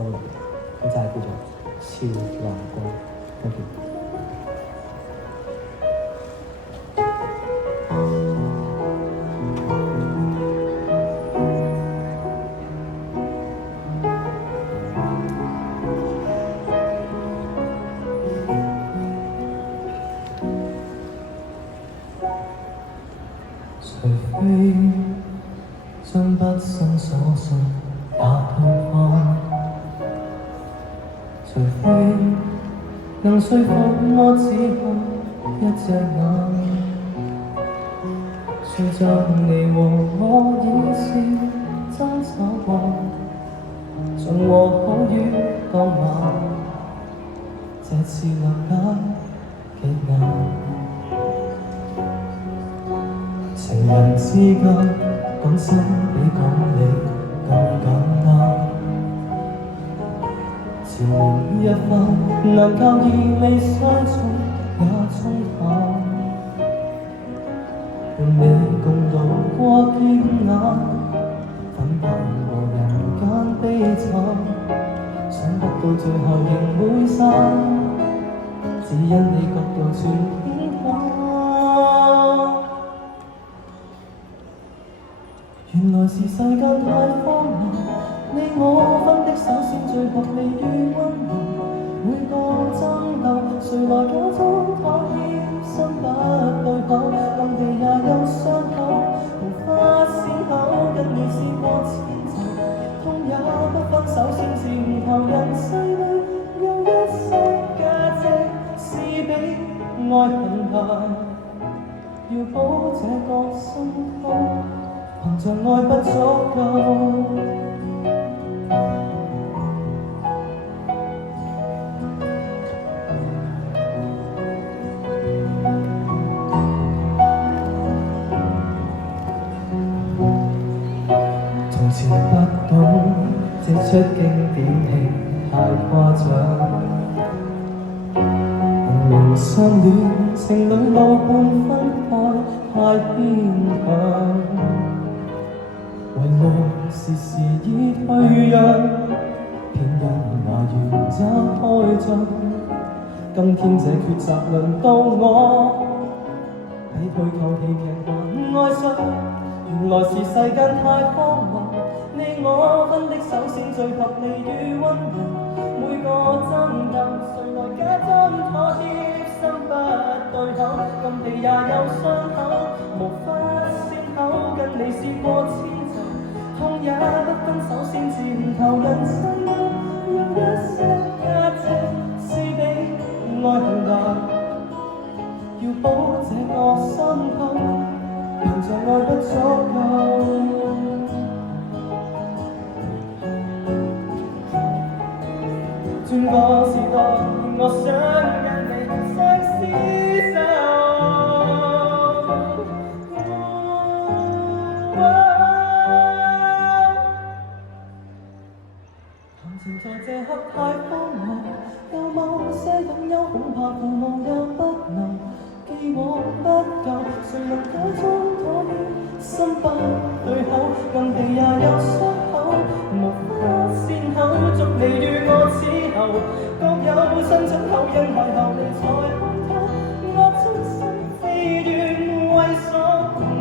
歌嚟嘅，咁就係叫做《俏陽光》。Thank you。除非將畢生所信也推翻，除非能說服我只看一隻眼，隨着你和我已是爭吵過，曾和好於當晚，這次諒解極難。情人之間講心比講理更簡單，前面一番能夠意味相隨也沖淡，伴你共度過艱難，粉淡和人間悲慘，想不到最後仍會散，只因你角度全偏袒。原來是世間太荒謬，你我分的手線最合理與溫柔，每個爭鬥誰來假裝妥協，心不對口，暗地也有傷口，無法善後，跟你試過遷就，痛也不分手先至唔投人世裏，有一些價值是比愛恨大，要保這個心痛。憑着愛不足夠，從前不懂這出經典戲太誇張，明明相戀情侶路半分開太牽強。為愛時時已退讓，偏因那原則開張。今天這抉擇輪到我，比退求戲劇還哀傷。原來是世間太荒謬，你我分的手線最合理與溫柔。每個爭鬥，誰來假裝妥協？心不對口，暗地也有傷口，無法善後。跟你試過遷就。痛也不分手先至唔投人世裏，有一些價值是比愛恨大，要保這個心痛，憑着愛不足夠。轉個時代，我想跟你相廝守。情在這刻太荒謬，有某些擁有恐怕父母也不能，既往不咎，誰能假裝妥協？心不對口，暗地也有傷口，無法善後。祝你與我此後各有新出口，因為後來才看透，我終身自願為所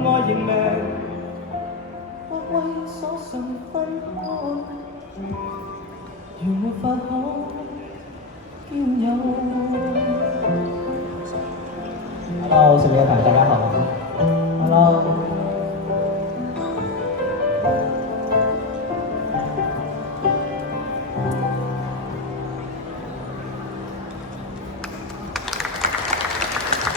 愛認命，或為所信分開。如沒法可兼有。Hello， 小朋友大家好。Hello。